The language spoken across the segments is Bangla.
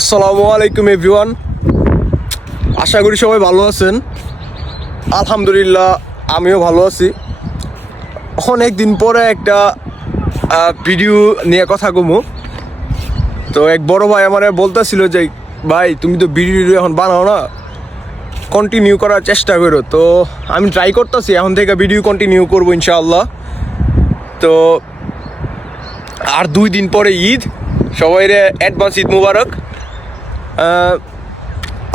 আসসালামু আলাইকুম এভরিওয়ান, আশা করি সবাই ভালো আছেন। আলহামদুলিল্লাহ আমিও ভালো আছি। অনেক দিন পরে একটা ভিডিও নিয়ে কথা কমু। তো এক বড় ভাই আমার বলতেছিল যে ভাই তুমি তো ভিডিও এখন বানাও না, কন্টিনিউ করার চেষ্টা করো। তো আমি ট্রাই করতেছি এখন থেকে ভিডিও কন্টিনিউ করবো ইনশাআল্লাহ। তো আর 2 দিন পরে ঈদ, সবাইরে অ্যাডভান্স ঈদ মুবারক।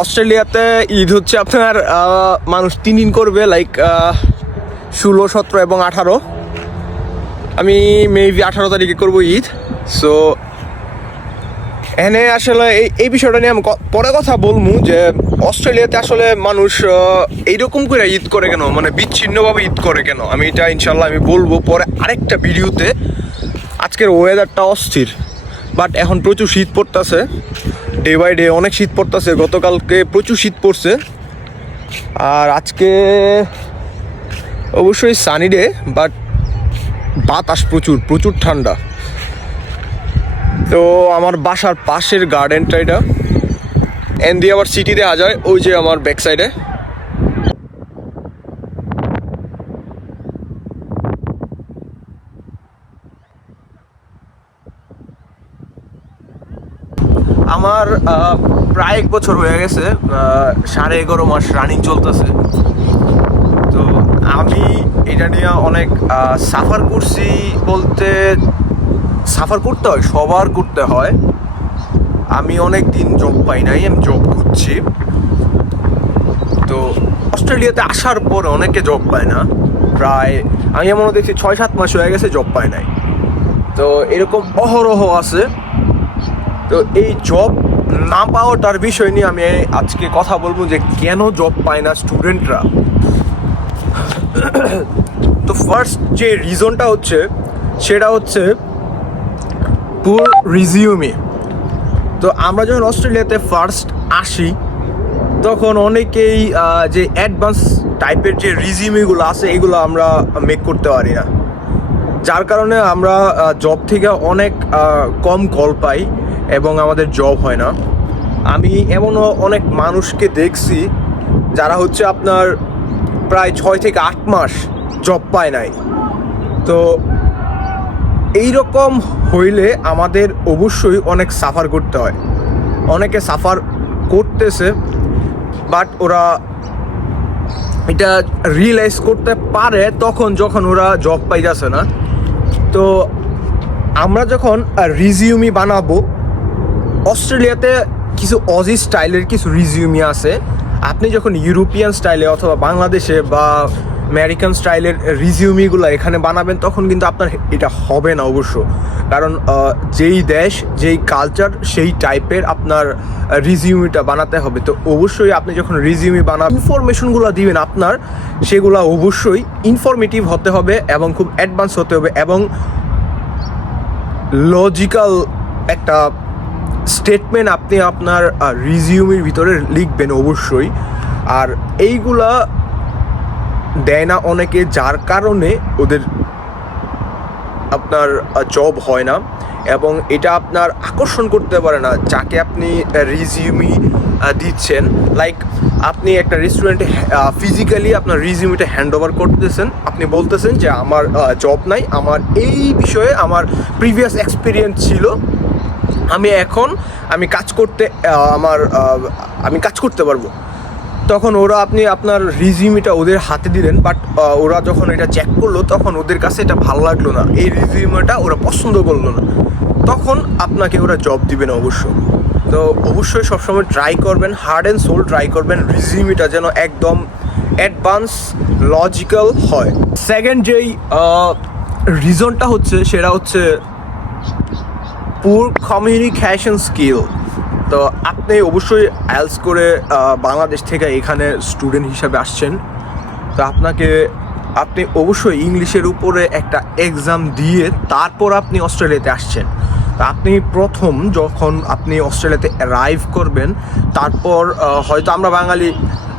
অস্ট্রেলিয়াতে ঈদ হচ্ছে আপনার মানুষ 3 দিন করবে, লাইক 16, 17 এবং 18। আমি মেবি 18 তারিখে করবো ঈদ। সো এখানে আসলে এই বিষয়টা নিয়ে আমি পরে কথা বলবো যে অস্ট্রেলিয়াতে আসলে মানুষ এইরকম করে ঈদ করে কেন, মানে বিচ্ছিন্নভাবে ঈদ করে কেন। আমি এটা ইনশাল্লাহ আমি বলবো পরে আরেকটা ভিডিওতে। আজকের ওয়েদারটা অস্থির, বাট এখন প্রচুর শীত পড়তেছে, ডে বাই ডে অনেক শীত পড়তেছে। গতকালকে প্রচুর শীত পড়ছে, আর আজকে অবশ্যই সানি ডে, বাট বাতাস প্রচুর প্রচুর ঠান্ডা। তো আমার বাসার পাশের গার্ডেনটা এটা, এন দিয়ে আবার সিটি দেওয়া যায় ওই যে আমার ব্যাক সাইডে। আমার প্রায় 1 বছর হয়ে গেছে, 11.5 মাস রানিং চলতেছে। তো আমি এটা নিয়ে অনেক সাফার করছি, বলতে সাফার করতে হয়, সবার করতে হয়। আমি অনেক দিন জব পাই নাই, আমি জব খুঁজছি। তো অস্ট্রেলিয়াতে আসার পর অনেকে জব পায় না, প্রায় আমি এমনও দেখছি 6-7 মাস হয়ে গেছে জব পায় নাই। তো এরকম অহরহ আছে। তো এই জব না পাওয়াটার বিষয় নিয়ে আমি আজকে কথা বলবো যে কেন জব পায় না স্টুডেন্টরা। তো ফার্স্ট যে রিজনটা হচ্ছে সেটা হচ্ছে পুর রিজিউমি। তো আমরা যখন অস্ট্রেলিয়াতে ফার্স্ট আসি তখন অনেকেই যে অ্যাডভান্স টাইপের যে রিজিউমিগুলো আছে এগুলো আমরা মেক করতে পারি না, যার কারণে আমরা জব থেকে অনেক কম কল পাই এবং আমাদের জব হয় না। আমি এমনও অনেক মানুষকে দেখছি যারা হচ্ছে আপনার প্রায় 6 থেকে 8 মাস জব পায় নাই। তো এই রকম হইলে আমাদের অবশ্যই অনেক সাফার করতে হয়। অনেকে সাফার করতেছে, বাট ওরা এটা রিয়েলাইজ করতে পারে তখন যখন ওরা জব পাইতেছে না। তো আমরা যখন রিজিউমি বানাবো, অস্ট্রেলিয়াতে কিছু অজি স্টাইলের কিছু রিজিউমি আছে। আপনি যখন ইউরোপিয়ান স্টাইলে অথবা বাংলাদেশে বা আমেরিকান স্টাইলের রিজিউমিগুলো এখানে বানাবেন তখন কিন্তু আপনার এটা হবে না অবশ্য, কারণ যেই দেশ যেই কালচার সেই টাইপের আপনার রিজিউমিটা বানাতে হবে। তো অবশ্যই আপনি যখন রিজিউমি বানাবেন, ইনফরমেশনগুলো দিবেন আপনার, সেগুলো অবশ্যই ইনফরমেটিভ হতে হবে এবং খুব অ্যাডভান্স হতে হবে এবং লজিক্যাল একটা স্টেটমেন্ট আপনি আপনার রিজিউমের ভিতরে লিখবেন অবশ্যই। আর এইগুলা দেয় না অনেকে, যার কারণে ওদের আপনার জব হয় না এবং এটা আপনার আকর্ষণ করতে পারে না যাকে আপনি রিজিউমি দিচ্ছেন। লাইক আপনি একটা রেস্টুরেন্টে ফিজিক্যালি আপনার রিজিউমিটা হ্যান্ড ওভার করতেছেন, আপনি বলতেছেন যে আমার জব নাই, আমার এই বিষয়ে আমার প্রিভিয়াস এক্সপিরিয়েন্স ছিল, আমি কাজ করতে আমি কাজ করতে পারবো। তখন ওরা আপনি আপনার রিজিউমিটা ওদের হাতে দিলেন, বাট ওরা যখন এটা চেক করলো তখন ওদের কাছে এটা ভালো লাগলো না, এই রিজিউমিটা ওরা পছন্দ করলো না, তখন আপনাকে ওরা জব দিবে না অবশ্য। তো অবশ্যই সবসময় ট্রাই করবেন, হার্ড অ্যান্ড সোল ট্রাই করবেন রিজিউমিটা যেন একদম অ্যাডভান্স লজিক্যাল হয়। সেকেন্ড যেই রিজনটা হচ্ছে সেটা হচ্ছে পুর কমিউনিকেশন স্কিল। তো আপনি অবশ্যই আইএলটিএস করে বাংলাদেশ থেকে এখানে স্টুডেন্ট হিসাবে আসছেন, তো আপনি অবশ্যই ইংলিশের উপরে একটা এক্সাম দিয়ে তারপর আপনি অস্ট্রেলিয়াতে আসছেন। তো আপনি প্রথম যখন আপনি অস্ট্রেলিয়াতে অ্যারাইভ করবেন, তারপর হয়তো আমরা বাঙালি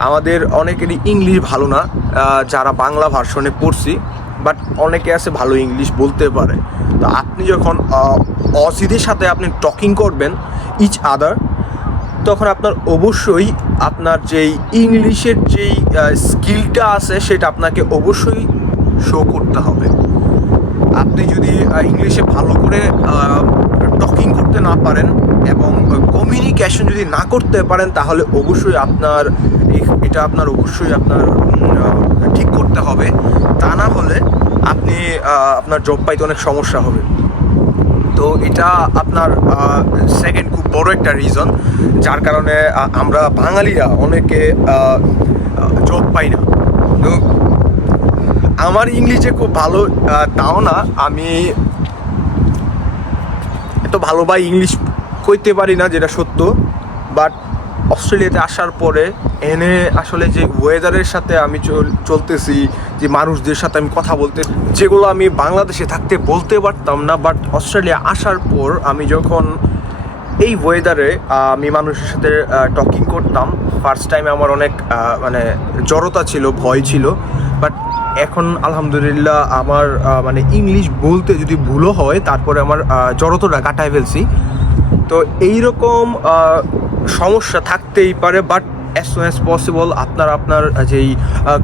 আমাদের অনেকেরই ইংলিশ ভালো না, যারা বাংলা ভার্সনে পড়ছি, বাট অনেকে আছে ভালো ইংলিশ বলতে পারে। তো আপনি যখন অজিদের সাথে আপনি টকিং করবেন ইচ আদার, তখন আপনার অবশ্যই আপনার যেই ইংলিশের যেই স্কিলটা আছে সেটা আপনাকে অবশ্যই শো করতে হবে। আপনি যদি ইংলিশে ভালো করে টকিং করতে না পারেন এবং কমিউনিকেশন যদি না করতে পারেন, তাহলে অবশ্যই এটা আপনার অবশ্যই আপনার ঠিক করতে হবে। তা না হলে আপনি আপনার জব পাইতে অনেক সমস্যা হবে। তো এটা আপনার সেকেন্ড খুব বড় একটা রিজন, যার কারণে আমরা বাঙালিরা অনেকে জব পাই না। তো আমার ইংলিশে খুব ভালো তাও না, আমি এত ভালো বা ইংলিশ কইতে পারি না, যেটা সত্য। বাট অস্ট্রেলিয়াতে আসার পরে এনে আসলে যে ওয়েদারের সাথে আমি চলতেছি, যে মানুষদের সাথে আমি কথা বলতে, যেগুলো আমি বাংলাদেশে থাকতে বলতে পারতাম না, বাট অস্ট্রেলিয়া আসার পর আমি যখন এই ওয়েদারে আমি মানুষের সাথে টকিং করতাম, ফার্স্ট টাইমে আমার অনেক মানে জড়তা ছিল, ভয় ছিল। বাট এখন আলহামদুলিল্লাহ আমার মানে ইংলিশ বলতে যদি ভুলও হয়, তারপরে আমার জড়তাটা কাটায় ফেলছি। তো এইরকম সমস্যা থাকতেই পারে, but as soon as possible আপনার যেই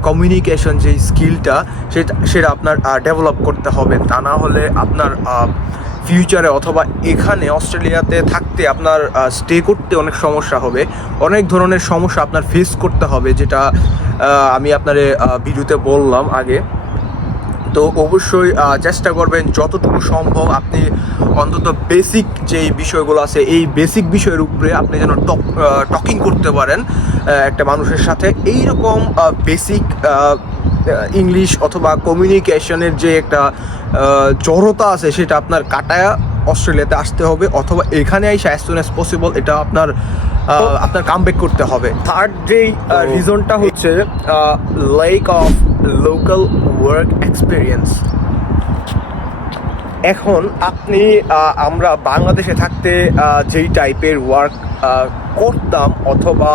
কমিউনিকেশন যেই স্কিলটা সেটা আপনার ডেভেলপ করতে হবে। তা না হলে আপনার ফিউচারে অথবা এখানে অস্ট্রেলিয়াতে থাকতে আপনার স্টে করতে অনেক সমস্যা হবে, অনেক ধরনের সমস্যা আপনার ফেস করতে হবে, যেটা আমি আপনার ভিডিওতে বললাম আগে। তো অবশ্যই চেষ্টা করবেন যতটুকু সম্ভব আপনি অন্তত বেসিক যেই বিষয়গুলো আছে এই বেসিক বিষয়ের উপরে আপনি যেন টকিং করতে পারেন একটা মানুষের সাথে। এইরকম বেসিক ইংলিশ অথবা কমিউনিকেশনের যে একটা জড়তা আছে সেটা আপনার কাটায়া অস্ট্রেলিয়াতে আসতে হবে, অথবা এখানে এসে অ্যাজ সুন অ্যাজ পসিবল এটা আপনার কামব্যাক করতে হবে। থার্ড যেই রিজনটা হচ্ছে lack of local work experience. এখন আমরা বাংলাদেশে থাকতে যেই টাইপের ওয়ার্ক করতাম, অথবা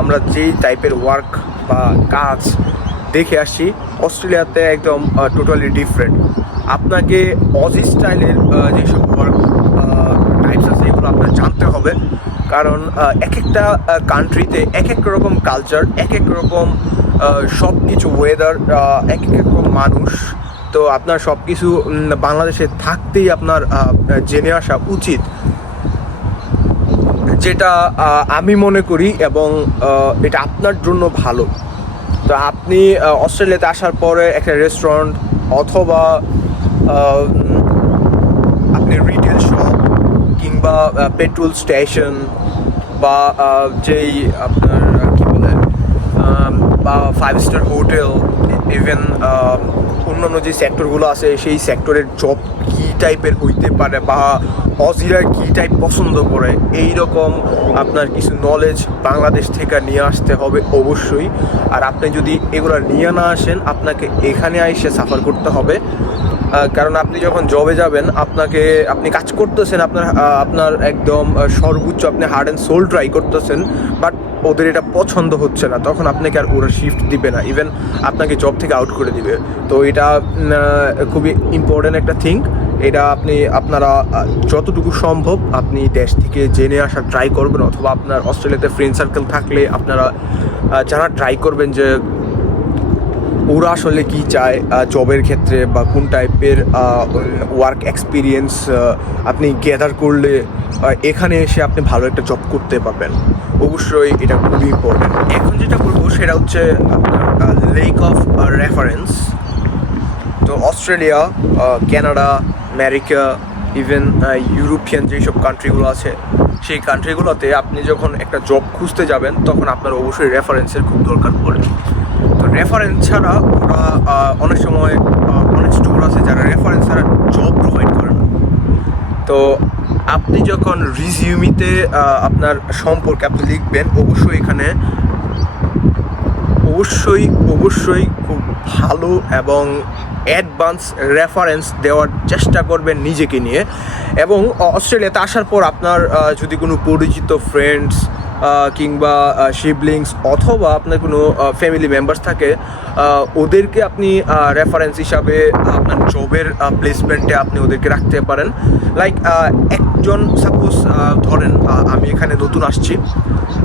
আমরা যেই টাইপের ওয়ার্ক বা কাজ দেখে আসি, অস্ট্রেলিয়াতে একদম টোটালি ডিফারেন্ট। আপনাকে অজি স্টাইলের যেসব ওয়ার্ক টাইপস আছে এগুলো আপনার জানতে হবে, কারণ এক একটা কান্ট্রিতে এক এক রকম কালচার, এক এক রকম সব কিছু ওয়েদার, এক এক রকম মানুষ। তো আপনার সব কিছু বাংলাদেশে থাকতেই আপনার জেনে আসা উচিত, যেটা আমি মনে করি, এবং এটা আপনার জন্য ভালো। তো আপনি অস্ট্রেলিয়াতে আসার পরে একটা রেস্টুরেন্ট অথবা আপনি রিটেল শপ কিংবা পেট্রোল স্টেশন বা যেই আপনার কী বলে বা 5 স্টার হোটেল, ইভেন অন্যান্য যে সেক্টরগুলো আছে সেই সেক্টরের জব কী টাইপের হইতে পারে বা অজিরা কী টাইপ পছন্দ করে, এই রকম আপনার কিছু নলেজ বাংলাদেশ থেকে নিয়ে আসতে হবে অবশ্যই। আর আপনি যদি এগুলো নিয়ে না আসেন, আপনাকে এখানে এসে সাফার করতে হবে, কারণ আপনি যখন জবে যাবেন আপনি কাজ করতেছেন, আপনার একদম সর্বোচ্চ আপনি হার্ড অ্যান্ড সোল ট্রাই করতেছেন, বাট ওদের এটা পছন্দ হচ্ছে না, তখন আপনাকে আর ওরা শিফট দিবে না, ইভেন আপনাকে জব থেকে আউট করে দিবে। তো এটা খুবই ইম্পর্টেন্ট একটা থিং। এটা আপনারা যতটুকু সম্ভব আপনি দেশ থেকে জেনে আসার ট্রাই করবেন, অথবা আপনার অস্ট্রেলিয়াতে ফ্রেন্ড সার্কেল থাকলে আপনারা জানা ট্রাই করবেন যে ওরা আসলে কী চায় জবের ক্ষেত্রে, বা কোন টাইপের ওয়ার্ক এক্সপিরিয়েন্স আপনি গ্যাদার করলে এখানে এসে আপনি ভালো একটা জব করতে পারবেন। অবশ্যই এটা খুবই ইম্পর্টেন্ট। এখন যেটা করবো সেটা হচ্ছে আপনার লেক অফ রেফারেন্স। তো Australia, Canada, America, even European যেসব কান্ট্রিগুলো আছে সেই কান্ট্রিগুলোতে আপনি যখন একটা জব খুঁজতে যাবেন, তখন আপনার অবশ্যই রেফারেন্সের খুব দরকার পড়ে। তো রেফারেন্স ছাড়া ওরা অনেক সময় অনেক স্টোর আছে যারা রেফারেন্স ছাড়া জব প্রোভাইড করে না। তো আপনি যখন রিজিউমিতে আপনার সম্পর্কে আপনি লিখবেন, অবশ্যই এখানে অবশ্যই খুব ভালো এবং অ্যাডভান্স রেফারেন্স দেওয়ার চেষ্টা করবেন নিজেকে নিয়ে। এবং অস্ট্রেলিয়াতে আসার পর আপনার যদি কোনো পরিচিত ফ্রেন্ডস কিংবা সিবলিংস অথবা আপনার কোনো ফ্যামিলি মেম্বার্স থাকে, ওদেরকে আপনি রেফারেন্স হিসাবে আপনার জবের প্লেসমেন্টে আপনি ওদেরকে রাখতে পারেন। লাইক একজন সাপোজ ধরেন আমি এখানে নতুন আসছি,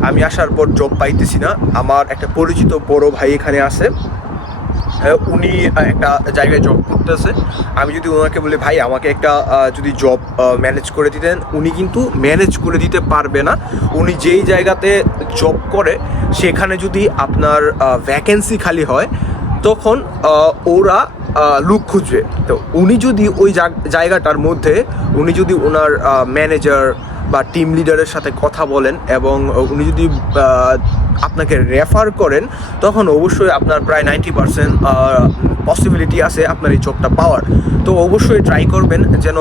আমি আসার পর জব পাইতেছি না, আমার একটা পরিচিত বড় ভাই এখানে আছে, উনি একটা জায়গায় জব করতেছে। আমি যদি ওনাকে বলি ভাই আমাকে একটা যদি জব ম্যানেজ করে দিতেন, উনি কিন্তু ম্যানেজ করে দিতে পারবে না। উনি যেই জায়গাতে জব করে সেখানে যদি আপনার ভ্যাকেন্সি খালি হয় তখন ওরা লুক খুঁজবে। তো উনি যদি ওই জায়গাটার মধ্যে উনি যদি ওনার ম্যানেজার বা টিম লিডারের সাথে কথা বলেন এবং উনি যদি আপনাকে রেফার করেন, তখন অবশ্যই আপনার প্রায় 90% পসিবিলিটি আছে আপনার এই জবটা পাওয়ার। তো অবশ্যই ট্রাই করবেন যেন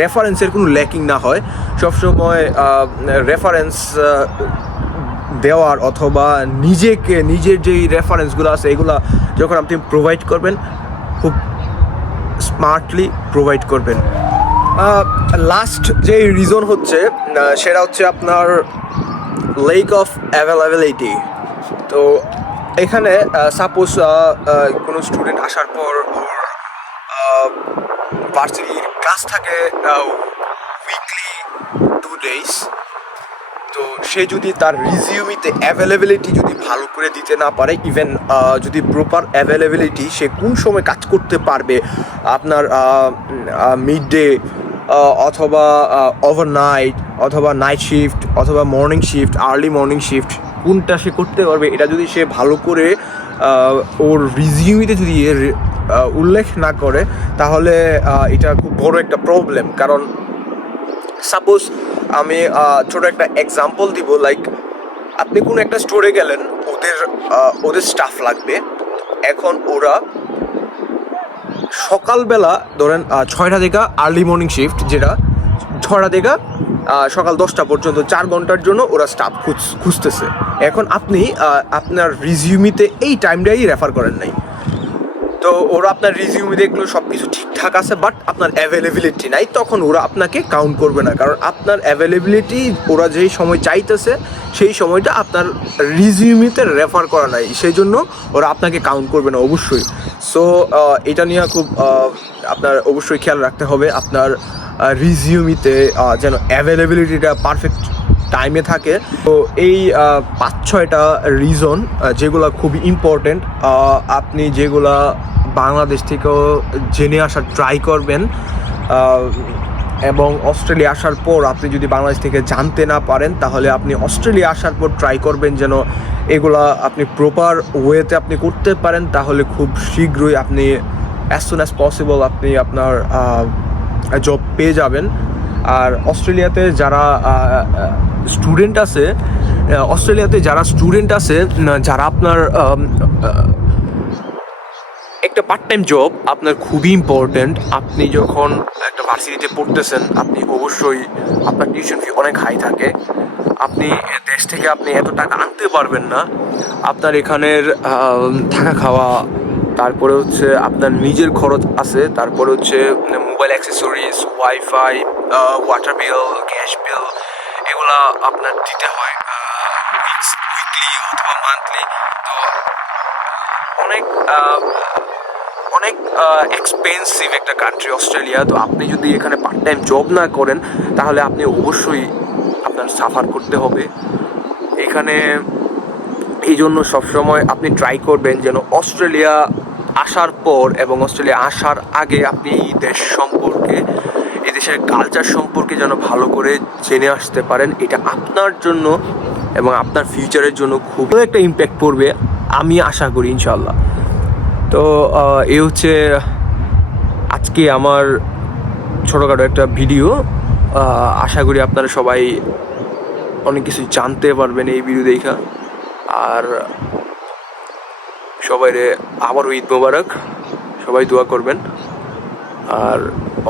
রেফারেন্সের কোনো ল্যাকিং না হয়। সবসময় রেফারেন্স দেওয়ার অথবা নিজের যেই রেফারেন্সগুলো আছে এগুলো যখন আপনি প্রোভাইড করবেন, খুব স্মার্টলি প্রোভাইড করবেন। লাস্ট যে রিজন হচ্ছে সেটা হচ্ছে আপনার লেক অফ অ্যাভেলেবিলিটি। তো এখানে সাপোজ কোনো স্টুডেন্ট আসার পর ওর ভার্সিটির ক্লাস থাকে উইকলি 2 days। তো সে যদি তার রিজিউমিতে অ্যাভেলেবিলিটি যদি ভালো করে দিতে না পারে, ইভেন যদি প্রপার অ্যাভেলেবিলিটি সে কোন সময় কাজ করতে পারবে, আপনার মিড ডে অথবা ওভারনাইট অথবা নাইট শিফট অথবা morning shift, early morning shift, কোনটা সে করতে পারবে এটা যদি সে ভালো করে ওর রিজিউমিতে যদি উল্লেখ না করে, তাহলে এটা খুব বড় একটা প্রবলেম। কারণ সাপোজ আমি ছোট একটা এক্সাম্পল দিব, লাইক আপনি কোনো একটা স্টোরে গেলেন, ওদের স্টাফ লাগবে। এখন ওরা সকালবেলা ধরেন 6টা থেকে আর্লি মর্নিং শিফট, যেটা 6টা থেকে সকাল 10টা পর্যন্ত 4 ঘন্টার জন্য ওরা স্টাফ খুঁজতেছে। এখন আপনি আপনার রিজিউমিতে এই টাইমটাই রেফার করেন নাই, তো ওরা আপনার রিজিউমি দেখলো সব কিছু ঠিকঠাক আছে, বাট আপনার অ্যাভেলেবিলিটি নাই, তখন ওরা আপনাকে কাউন্ট করবে না। কারণ আপনার অ্যাভেলেবিলিটি ওরা যেই সময় চাইতেছে সেই সময়টা আপনার রিজিউমিতে রেফার করা নাই, সেই জন্য ওরা আপনাকে কাউন্ট করবে না অবশ্যই। সো এটা নিয়ে খুব আপনার অবশ্যই খেয়াল রাখতে হবে, আপনার রিজিউমিতে যেন অ্যাভেলেবিলিটিটা পারফেক্ট টাইমে থাকে। তো এই 5-6টা রিজন যেগুলো খুবই ইম্পর্টেন্ট, আপনি যেগুলা বাংলাদেশ থেকেও জেনে আসার ট্রাই করবেন, এবং অস্ট্রেলিয়া আসার পর আপনি যদি বাংলাদেশ থেকে জানতে না পারেন, তাহলে আপনি অস্ট্রেলিয়া আসার পর ট্রাই করবেন যেন এগুলা আপনি প্রপার ওয়েতে আপনি করতে পারেন। তাহলে খুব শীঘ্রই আপনি অ্যাজ সুন অ্যাজ পসিবল আপনি আপনার জব পেয়ে যাবেন। আর অস্ট্রেলিয়াতে যারা স্টুডেন্ট আছে, যারা আপনার একটা পার্ট টাইম জব আপনার খুবই ইম্পর্ট্যান্ট। আপনি যখন একটা ভার্সিটিতে পড়তেছেন, আপনি অবশ্যই আপনার টিউশন ফি অনেক হাই থাকে, আপনি দেশ থেকে আপনি এত টাকা আনতে পারবেন না। আপনার এখানের থাকা খাওয়া, তারপরে হচ্ছে আপনার নিজের খরচ আছে, তারপরে হচ্ছে মোবাইল অ্যাক্সেসরিজ, ওয়াইফাই, ওয়াটার বিল, গ্যাস বিল, এগুলা আপনার দিতে হয় উইকলি অথবা মান্থলি। তো অনেক এক্সপেন্সিভ একটা কান্ট্রি অস্ট্রেলিয়া। তো আপনি যদি এখানে পার্ট টাইম জব না করেন, তাহলে আপনি অবশ্যই আপনার সাফার করতে হবে এখানে। এই জন্য সবসময় আপনি ট্রাই করবেন যেন অস্ট্রেলিয়া আসার পর এবং অস্ট্রেলিয়া আসার আগে আপনি এই দেশ সম্পর্কে, এই দেশের কালচার সম্পর্কে যেন ভালো করে জেনে আসতে পারেন। এটা আপনার জন্য এবং আপনার ফিউচারের জন্য খুব একটা ইম্প্যাক্ট পড়বে, আমি আশা করি ইনশাল্লাহ। তো এই হচ্ছে আজকে আমার ছোটোখাটো একটা ভিডিও। আশা করি আপনারা সবাই অনেক কিছু জানতে পারবেন এই ভিডিও দেখা। আর সবাইরে আবারও ঈদ মোবারক, সবাই দোয়া করবেন। আর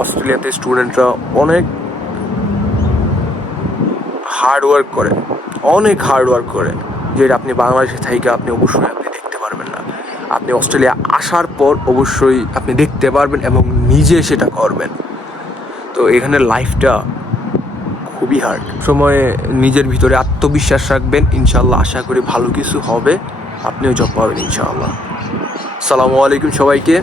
অস্ট্রেলিয়াতে স্টুডেন্টরা অনেক হার্ড ওয়ার্ক করে, যেটা আপনি বাংলাদেশে থেকে আপনি অবশ্যই আপনি দেখতে পারবেন না। আপনি অস্ট্রেলিয়া আসার পর অবশ্যই আপনি দেখতে পারবেন এবং নিজে সেটা করবেন। তো এখানে লাইফটা খুবই হার্ড। সময়ে নিজের ভিতরে আত্মবিশ্বাস রাখবেন, ইনশাল্লাহ আশা করি ভালো কিছু হবে, আপনিও জব পাবেন ইনশাআল্লাহ। আসসালামু আলাইকুম সবাইকে।